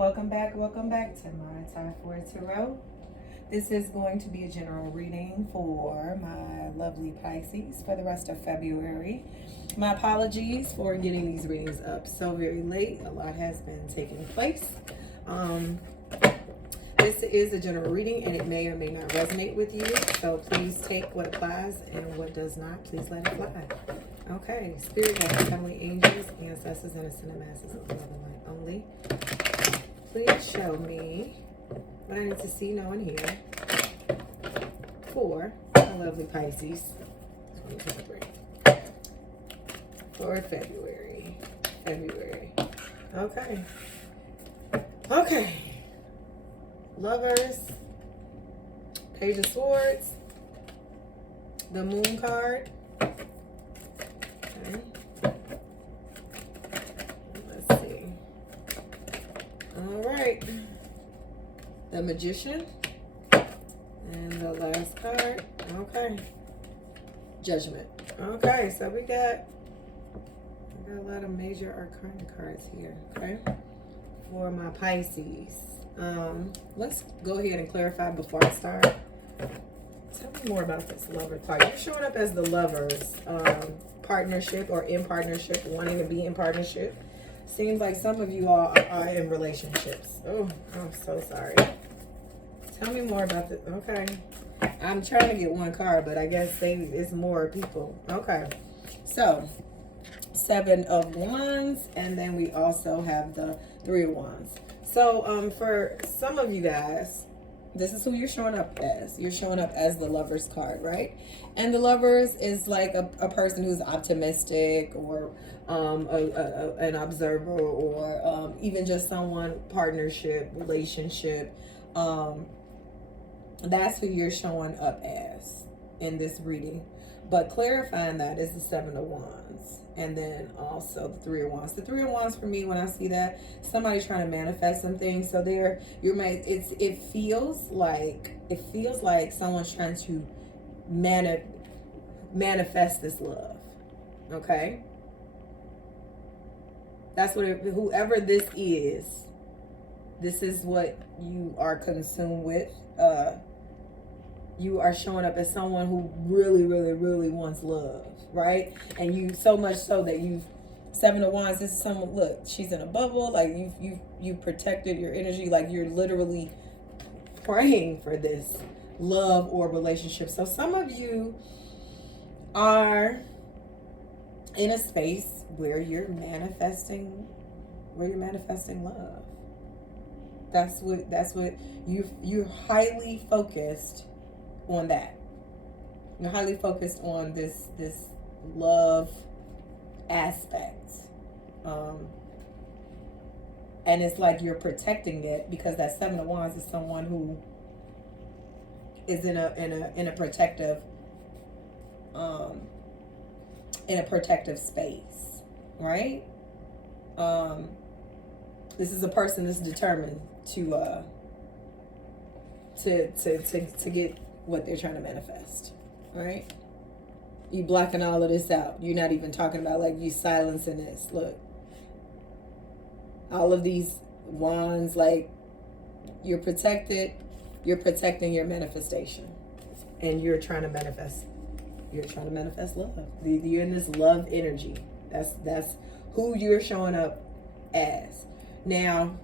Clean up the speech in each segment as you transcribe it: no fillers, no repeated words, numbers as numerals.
welcome back to my Time for Tarot. This is going to be a general reading for my lovely Pisces for the rest of February. My apologies for getting these readings up so very late. A lot has been taking place. This is a general reading and it may or may not resonate with you. So please take what applies and what does not, please let it fly. Okay, spirit guides, heavenly angels, ancestors, and ascended masters of love and light only. Please show me what I need to see, know, and hear for my lovely Pisces 2023. For February. Okay. Lovers, Page of Swords, the Moon card. Okay. Let's see. All right. The Magician. And the last card. Okay. Judgment. Okay, so we got a lot of major arcana cards here. Okay. For my Pisces. Let's go ahead and clarify before I start. Tell me more about this lover card. You're showing up as the lovers, partnership or in partnership, wanting to be in partnership. Seems like some of you all are in relationships. Oh, I'm so sorry. Tell me more about this. Okay. I'm trying to get one card, but I guess it's more people. Okay. So, 7 of Wands, and then we also have the 3 of Wands. So, for some of you guys, this is who you're showing up as. You're showing up as the Lovers card, right? And the Lovers is like a person who's optimistic or an observer or even just someone, partnership, relationship. That's who you're showing up as in this reading. But clarifying that is the 7 of Wands. And then also the 3 of Wands. The 3 of Wands for me, when I see that, somebody trying to manifest some things. So it feels like someone's trying to manifest this love. Okay? That's what whoever this is what you are consumed with. You are showing up as someone who really, really, really wants love, right? And you, so much so that you've, 7 of Wands, this is someone, look, she's in a bubble, like you've protected your energy, like you're literally praying for this love or relationship. So some of you are in a space where you're manifesting love. That's what you're highly focused on that. You're highly focused on this love aspect. And it's like you're protecting it because that 7 of Wands is someone who is in a protective space, right? This is a person that's determined to get what they're trying to manifest, right? You blocking all of this out. You're not even talking about, like, you silencing this. Look, all of these wands, like, you're protected. You're protecting your manifestation, and you're trying to manifest. You're trying to manifest love. You're in this love energy. That's who you're showing up as. Now,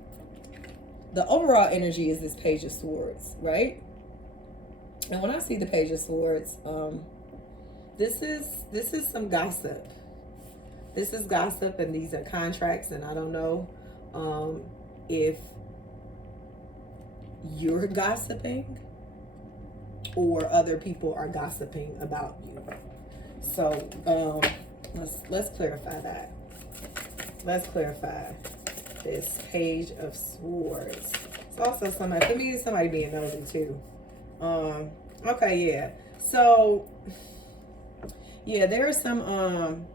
the overall energy is this Page of Swords, right? And when I see the Page of Swords, this is some gossip. This is gossip, and these are contracts, and I don't know if you're gossiping or other people are gossiping about you. So let's clarify that. Let's clarify this Page of Swords. It's also somebody, for me, it's somebody being nosy too. Okay, yeah. So, yeah, there's some,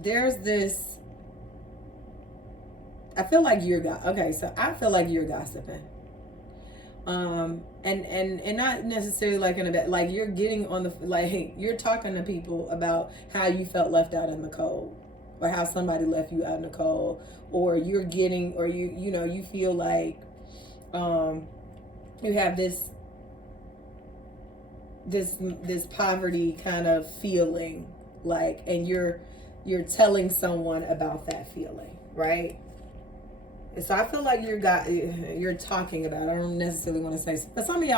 there's this, I feel like you're, okay, so I feel like you're gossiping. And not necessarily like in a bad, like you're getting on the, like, hey, you're talking to people about how you felt left out in the cold. or how somebody left you out in the cold, or you're getting, or you know, you feel like you have this poverty kind of feeling, like, and you're telling someone about that feeling, right? And so I feel like you're talking about, I don't necessarily want to say, but some of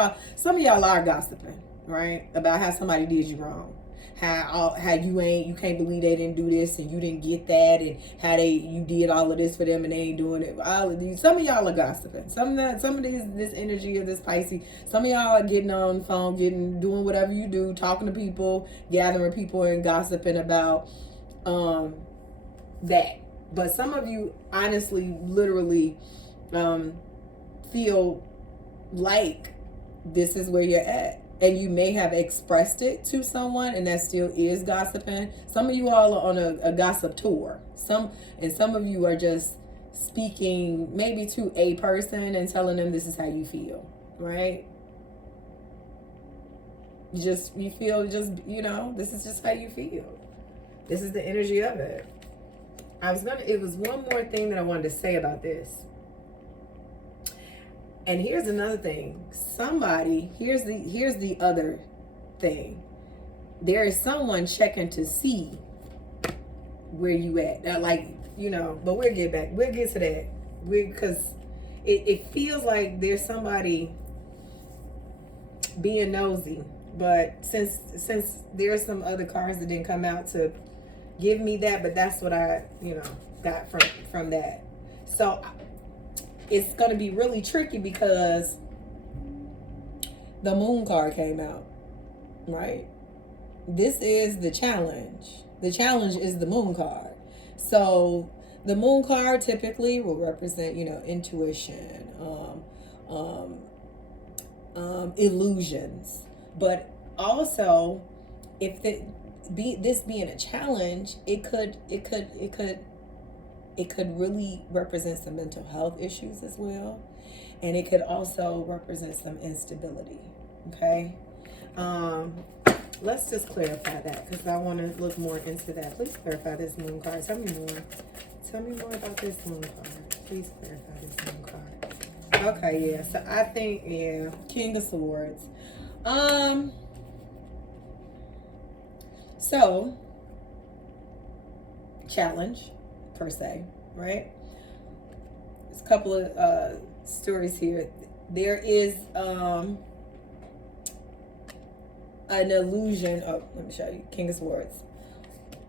y'all are gossiping, right, about how somebody did you wrong, how you can't believe they didn't do this and you didn't get that, and how you did all of this for them and they ain't doing it. All of these, some of y'all are gossiping. Some of this energy of this Pisces. Some of y'all are getting on the phone, doing whatever you do, talking to people, gathering people and gossiping about that. But some of you honestly, literally feel like this is where you're at. And you may have expressed it to someone, and that still is gossiping. Some of you all are on a gossip tour. Some of you are just speaking maybe to a person and telling them this is how you feel, right? You feel this is just how you feel. This is the energy of it. It was one more thing that I wanted to say about this. And here's another thing. Here's the other thing. There is someone checking to see where you at. Now, but we'll get to that. Because it feels like there's somebody being nosy. But since there are some other cards that didn't come out to give me that, but that's what I, got from that. So it's going to be really tricky because the moon card came out, right? This is the challenge. The challenge is the moon card. So the moon card typically will represent, intuition, illusions. But also, if this being a challenge, it could really represent some mental health issues as well. And it could also represent some instability. Okay? Let's just clarify that because I want to look more into that. Please clarify this moon card. Tell me more. Tell me more about this moon card. Please clarify this moon card. Okay, yeah. So I think, King of Swords. So, challenge, per se, right? There's a couple of stories here. There is an illusion of, let me show you, King of Swords.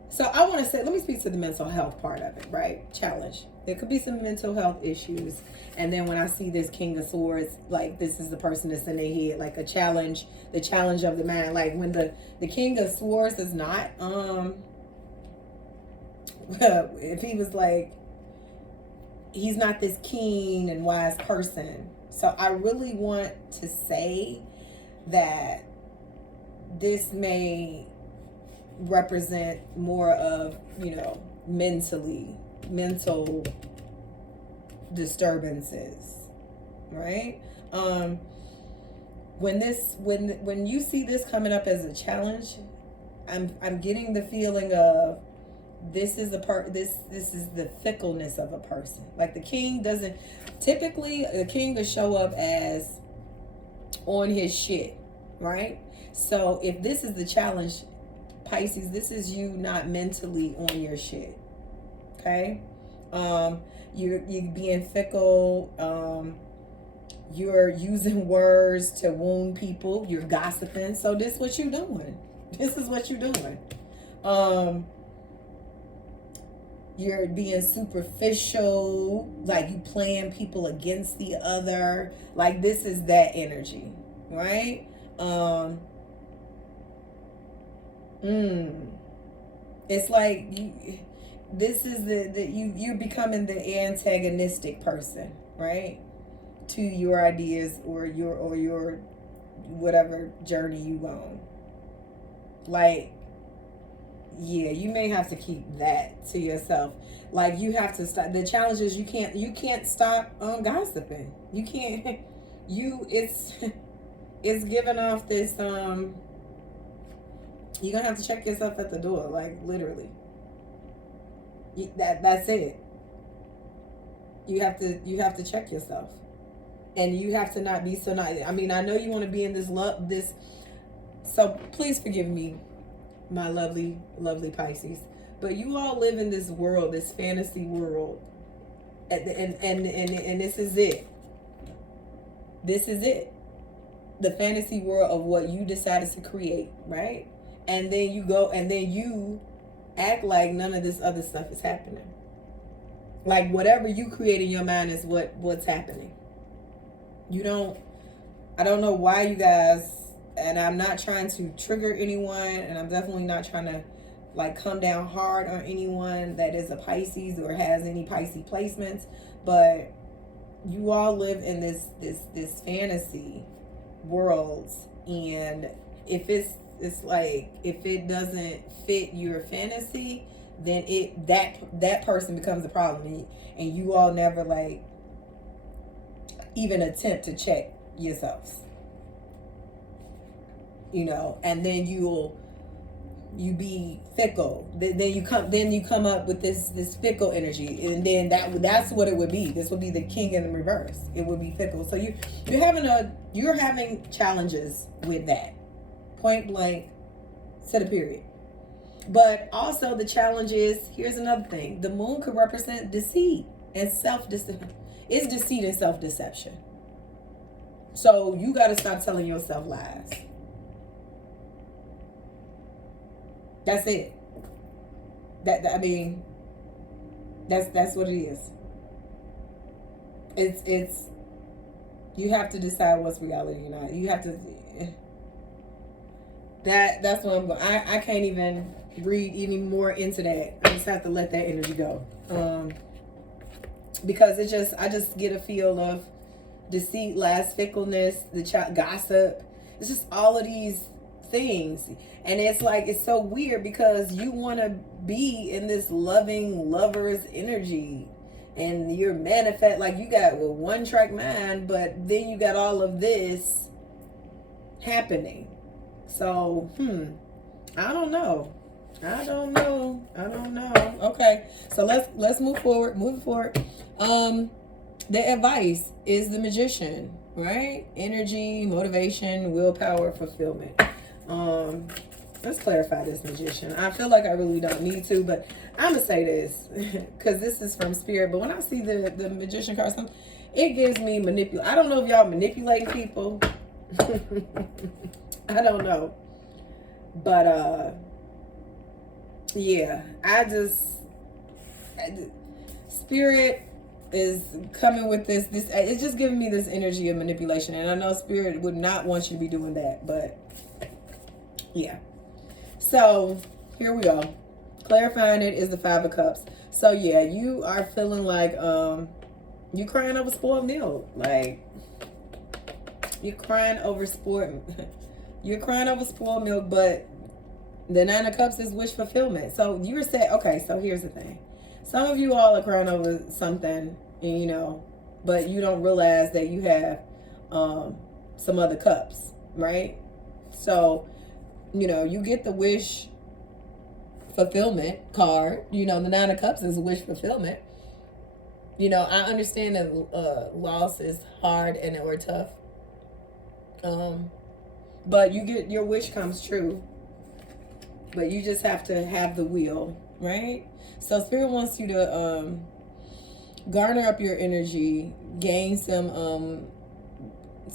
So I want to say, let me speak to the mental health part of it, right? Challenge. There could be some mental health issues. And then when I see this King of Swords, like this is the person that's in their head, like a challenge, the challenge of the mind. Like when the King of Swords is not, if he was like, he's not this keen and wise person. So I really want to say that this may represent more of, mental disturbances, right? When you see this coming up as a challenge, I'm getting the feeling of this is the fickleness of a person. Like the king doesn't typically, the king will show up as on his shit, right? So if this is the challenge, Pisces, this is you not mentally on your shit. Okay? You're being fickle. You're using words to wound people. You're gossiping. So this is what you're doing. This is what you're doing. You're being superficial. Like you playing people against the other. Like this is that energy. Right? It's like you're becoming the antagonistic person, right? To your ideas or your whatever journey you go on. Like, yeah, you may have to keep that to yourself. Like you have to stop. The challenge is you can't stop gossiping. You can't. It's giving off this you're gonna have to check yourself at the door, like literally. That's it. You have to check yourself. And you have to not be so nice. I mean, I know you want to be in this. So please forgive me, my lovely, lovely Pisces. But you all live in this world, this fantasy world. And this is it. This is it. The fantasy world of what you decided to create, right? And then you go and then you act like none of this other stuff is happening. Like whatever you create in your mind is what's happening. I don't know why you guys, and I'm not trying to trigger anyone, and I'm definitely not trying to like come down hard on anyone that is a Pisces or has any Pisces placements, but you all live in this fantasy worlds, and if it's like if it doesn't fit your fantasy, then that person becomes a problem, and you all never like even attempt to check yourselves, and then you be fickle. Then you come up with this fickle energy, and then that's what it would be. This would be the king in the reverse. It would be fickle. So you're having challenges with that, point blank, to the period. But also the challenge is, here's another thing: the moon could represent deceit and self-deception. It's deceit and self-deception. So you got to stop telling yourself lies. That's it. I mean, that's what it is. It's you have to decide what's reality or not. You have to. That's what I'm going. I can't even read any more into that. I just have to let that energy go. Because I just get a feel of deceit, lies, fickleness, gossip. It's just all of these things, and it's like it's so weird because you want to be in this loving lover's energy, and you're manifest like you got one track mind, but then you got all of this happening. So I don't know. Okay, so let's move forward. The advice is the Magician, right? Energy, motivation, willpower, fulfillment. Let's clarify this Magician. I feel like I really don't need to, but I'm gonna say this because this is from Spirit. But when I see the Magician card, it gives me manipulate. I don't know if y'all manipulating people. I don't know, but yeah, Spirit is coming with this it's just giving me this energy of manipulation, and I know Spirit would not want you to be doing that, but yeah. So here we go. Clarifying it is the Five of Cups. So yeah, you are feeling like you crying over spoiled milk. Like you're crying over spoiled milk, but the Nine of Cups is wish fulfillment. So you were saying, okay, so here's the thing. Some of you all are crying over something, but you don't realize that you have some other cups, right? So, you get the wish fulfillment card. The Nine of Cups is wish fulfillment. I understand that loss is hard or tough. But you get your wish comes true. But you just have to have the will, right? So Spirit wants you to garner up your energy, gain some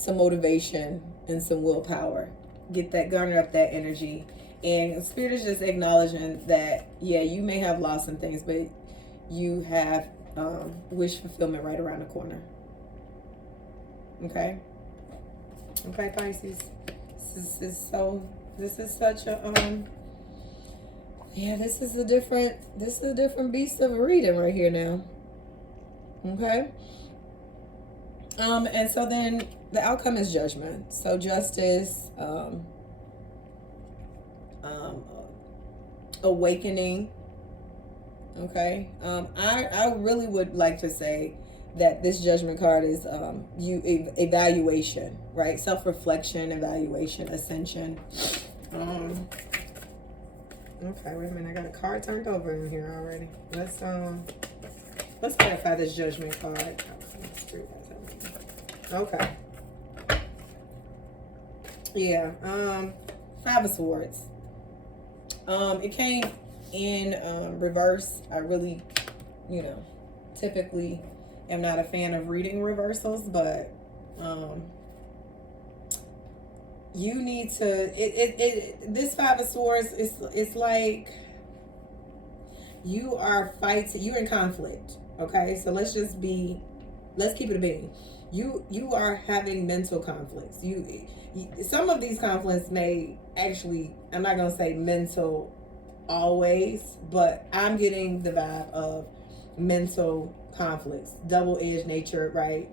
motivation and some willpower. Garner up that energy. And Spirit is just acknowledging that, yeah, you may have lost some things, but you have wish fulfillment right around the corner. Okay? Okay, Pisces. This is such a yeah, this is a different beast of a reading right here now. Okay. And so then the outcome is judgment. So justice, awakening. Okay. I really would like to say that this judgment card is evaluation, right? Self-reflection, evaluation, ascension. Okay, wait a minute. I got a card turned over in here already. Let's clarify this Judgment card. Okay. Yeah. Five of Swords. It came in reverse. I really, typically am not a fan of reading reversals, but you need to this Five of Swords it's like you are fighting, you're in conflict. Okay, so let's keep it a being. You are having mental conflicts. Some of these conflicts may actually, I'm not gonna say mental always, but I'm getting the vibe of mental conflicts, double-edged nature, right?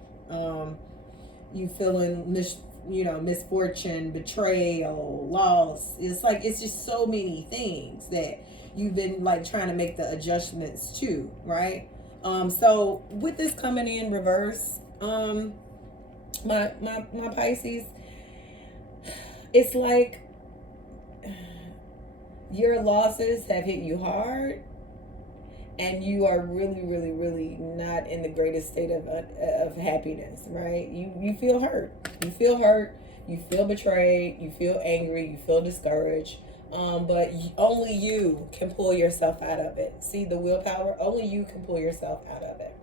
You feeling misfortune, betrayal, loss. It's just so many things that you've been like trying to make the adjustments to, right? So with this coming in reverse, my Pisces, it's like your losses have hit you hard, and you are really, really, really not in the greatest state of happiness, right? You feel hurt. You feel hurt. You feel betrayed. You feel angry. You feel discouraged. But only you can pull yourself out of it. See the willpower? Only you can pull yourself out of it.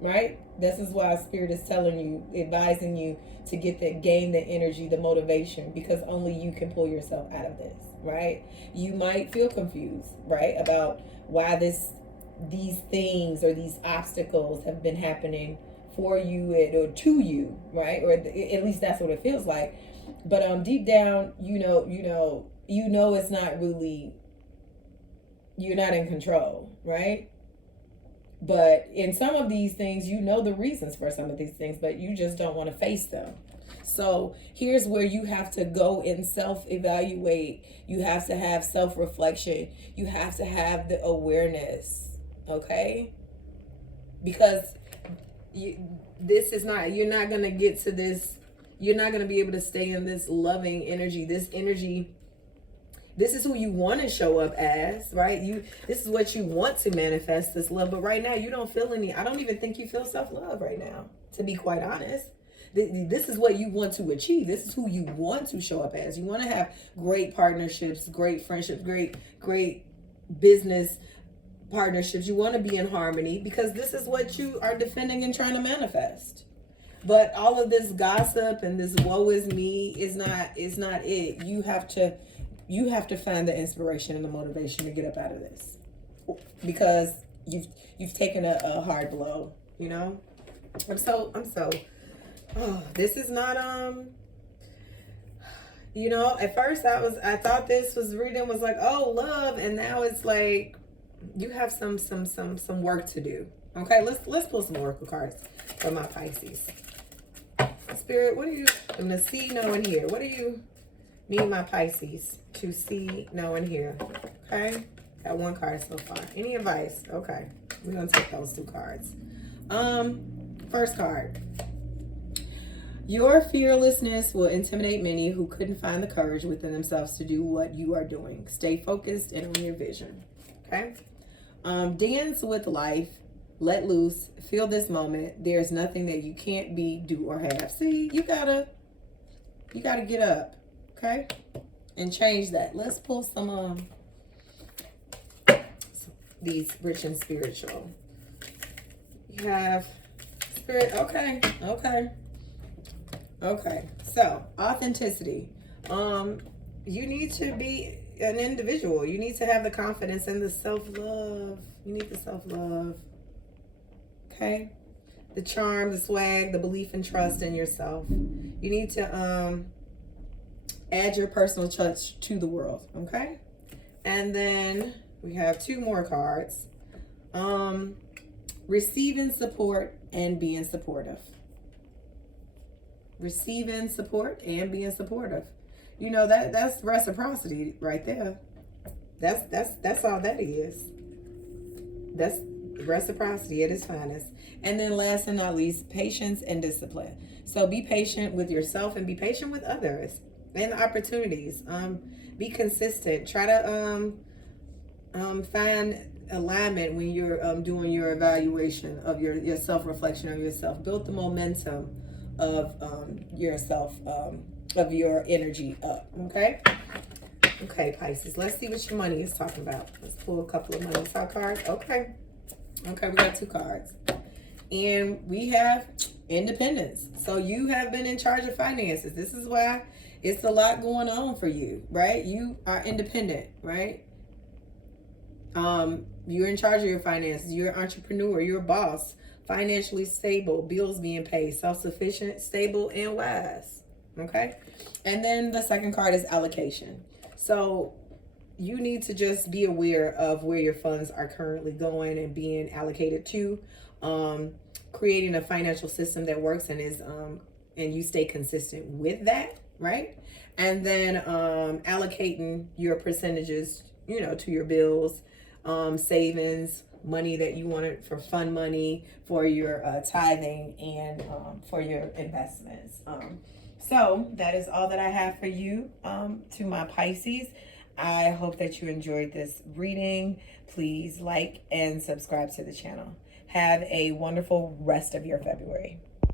Right? This is why Spirit is telling you, advising you to gain the energy, the motivation, because only you can pull yourself out of this, right? You might feel confused, right, about why these things or these obstacles have been happening for you or to you, right? Or at least that's what it feels like. But deep down, you know it's not really, you're not in control, right? But in some of these things, the reasons for some of these things, but you just don't want to face them. So here's where you have to go and self-evaluate. You have to have self-reflection. You have to have the awareness, okay? Because you're not going to get to this. You're not going to be able to stay in this loving energy. This energy, this is who you want to show up as, right? This is what you want to manifest, this love. But right now, you don't feel I don't even think you feel self-love right now, to be quite honest. This is what you want to achieve. This is who you want to show up as. You want to have great partnerships, great friendships, great business partnerships. You want to be in harmony because this is what you are defending and trying to manifest. But all of this gossip and this woe is me is not it. You have to find the inspiration and the motivation to get up out of this, because you've taken a hard blow. This is not at first I thought this reading was like, oh, love, and now it's like you have some work to do. Okay, let's pull some oracle cards for my Pisces. Spirit, what do you in the see, know, and hear? What do you need my Pisces to see, know, and hear? Okay, got one card so far. Any advice? Okay, we're gonna take those two cards. First card. Your fearlessness will intimidate many who couldn't find the courage within themselves to do what you are doing. Stay focused and on your vision. Okay. Dance with life. Let loose. Feel this moment. There's nothing that you can't be, do, or have. See, you gotta get up. Okay. And change that. Let's pull some these rich and spiritual. You have Spirit. Okay. So authenticity. You need to be an individual. You need to have the confidence and the self-love. You need the self-love. Okay. The charm, the swag, the belief and trust in yourself. You need to add your personal touch to the world. Okay. And then we have two more cards. Receiving support and being supportive. Receiving support and being supportive. That's reciprocity right there. That's all that is. That's reciprocity at its finest. And then last and not least, patience and discipline. So be patient with yourself and be patient with others. and the opportunities. Be consistent. Try to find alignment when you're doing your evaluation of your self-reflection of yourself. Build the momentum of yourself, of your energy up. Okay, Pisces, let's see what your money is talking about. Let's pull a couple of money talk cards. Okay, we got 2 cards, and we have independence. So you have been in charge of finances. This is why it's a lot going on for you, right? You are independent, right? You're in charge of your finances. You're an entrepreneur. You're a boss. Financially stable. Bills being paid. Self-sufficient, stable, and wise. Okay? And then the second card is allocation. So you need to just be aware of where your funds are currently going and being allocated to. Creating a financial system that works and is and you stay consistent with that, right? And then allocating your percentages, to your bills, savings, money that you wanted for fun money, for your tithing, and for your investments. So that is all that I have for you, to my Pisces. I hope that you enjoyed this reading. Please like and subscribe to the channel. Have a wonderful rest of your February.